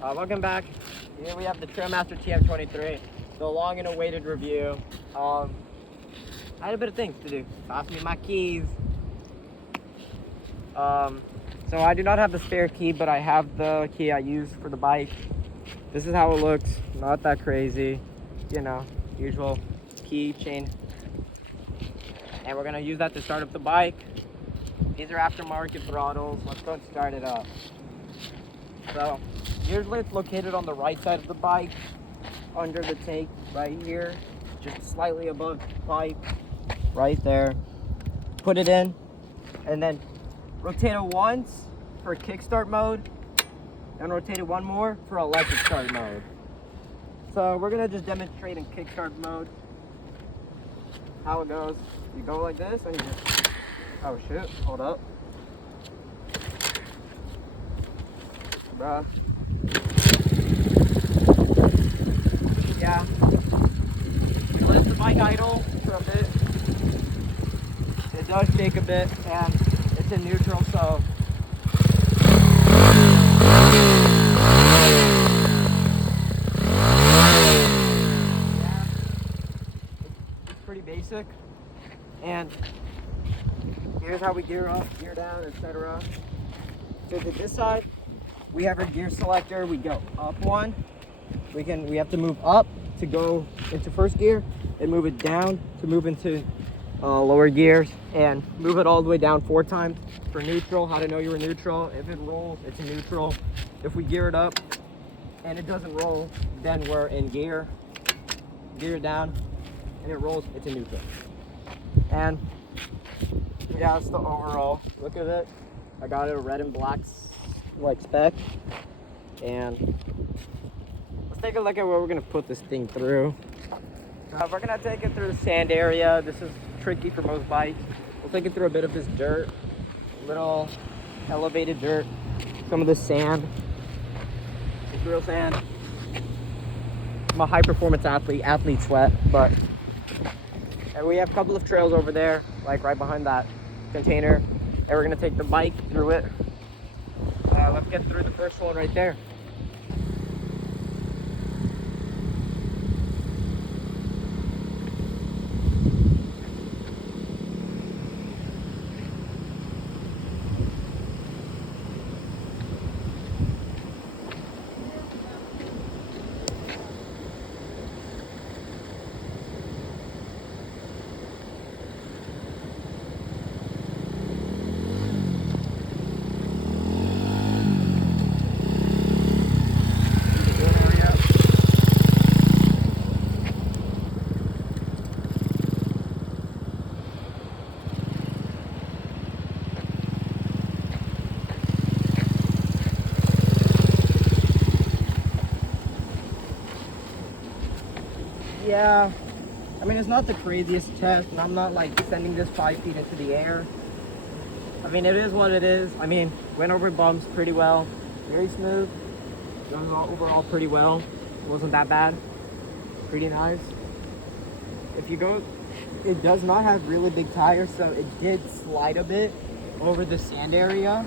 Welcome back. Here we have the Trailmaster TM23, the long and awaited review. I had a bit of things to do. Lost me my keys. So I do not have the spare key, but I have the key I use for the bike. This is how it looks. Not that crazy, you know, usual key chain. And we're gonna use that to start up the bike. These are aftermarket throttles. Let's go and start it up. So usually it's located on the right side of the bike, under the tank right here, just slightly above the pipe, right there. Put it in, and then rotate it once for kickstart mode, and rotate it one more for electric start mode. So we're gonna just demonstrate in kickstart mode how it goes. You go like this, and you just, oh shoot, hold up. Bruh. Yeah. You let the bike idle for a bit. It does shake a bit, and it's in neutral, so yeah, it's pretty basic. And here's how we gear up, gear down, etc. So to this side, we have our gear selector. We go up one. We have to move up to go into first gear, and move it down to move into lower gears, and move it all the way down 4 times for neutral. How to know you're in neutral? If it rolls, it's in neutral. If we gear it up and it doesn't roll, then we're in gear. Gear it down and it rolls, it's in neutral. And yeah, that's the overall look of it. I got it a red and black like spec, and let's take a look at where we're gonna put this thing through. We're gonna take it through the sand area. This is tricky for most bikes. We'll take it through a bit of this dirt, little elevated dirt, some of the sand. It's real sand. I'm a high performance athlete sweat, but and we have a couple of trails over there, like right behind that container, and we're gonna take the bike through it. Let's get through the first one right there. Yeah, I mean, it's not the craziest test, and I'm not like sending this 5 feet into the air. I mean, it is what it is. I mean, went over bumps pretty well, very smooth. Goes overall pretty well. It wasn't that bad. Pretty nice. If you go, it does not have really big tires, so it did slide a bit over the sand area.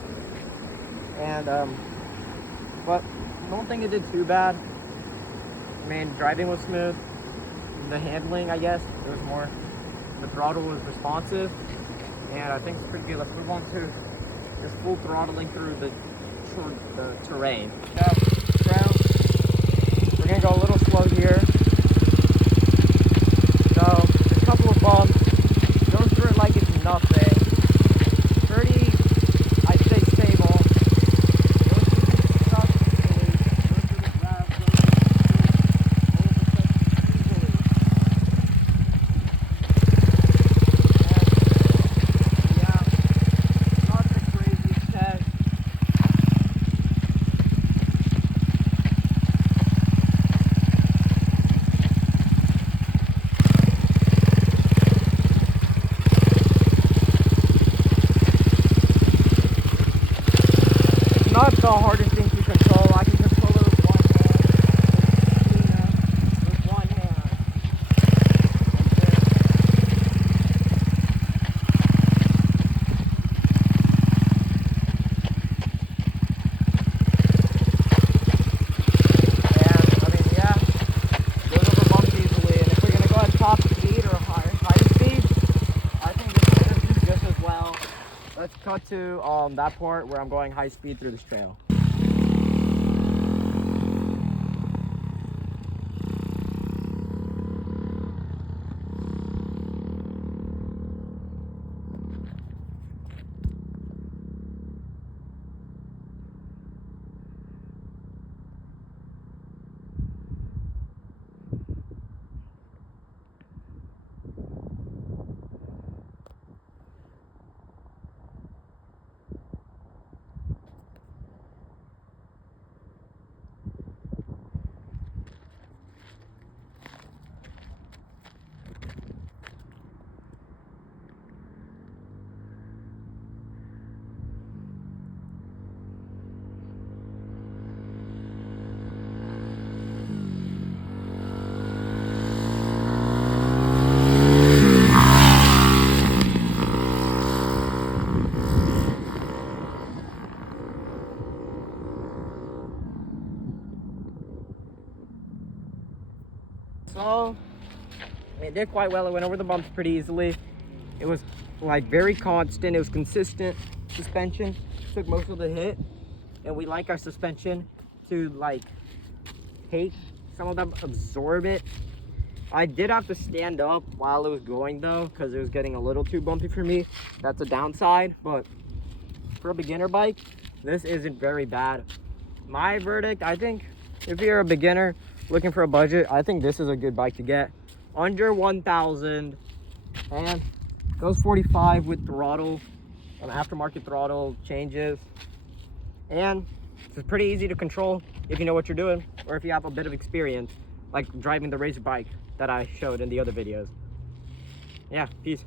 And but I don't think it did too bad. I mean, driving was smooth. The handling, I guess, it was more, the throttle was responsive, and I think it's pretty good. Let's move on to just full throttling through the terrain. We're gonna go a little slow here. So there's a couple of bumps. Go through it like it's nothing. Pretty, I'd say, stable. Go through the stuff, go through the grass, go through cut to that part where I'm going high speed through this trail. So it did quite well. It went over the bumps pretty easily. It was like very constant. It was consistent suspension. Took most of the hit, and we like our suspension to like take some of them, absorb it. I did have to stand up while it was going though, because it was getting a little too bumpy for me. That's a downside, but for a beginner bike, this isn't very bad. My verdict, I think if you're a beginner looking for a budget, I think this is a good bike to get. Under 1,000, and goes 45 with throttle, aftermarket throttle changes, and it's pretty easy to control if you know what you're doing, or if you have a bit of experience, like driving the racer bike that I showed in the other videos. Yeah, peace.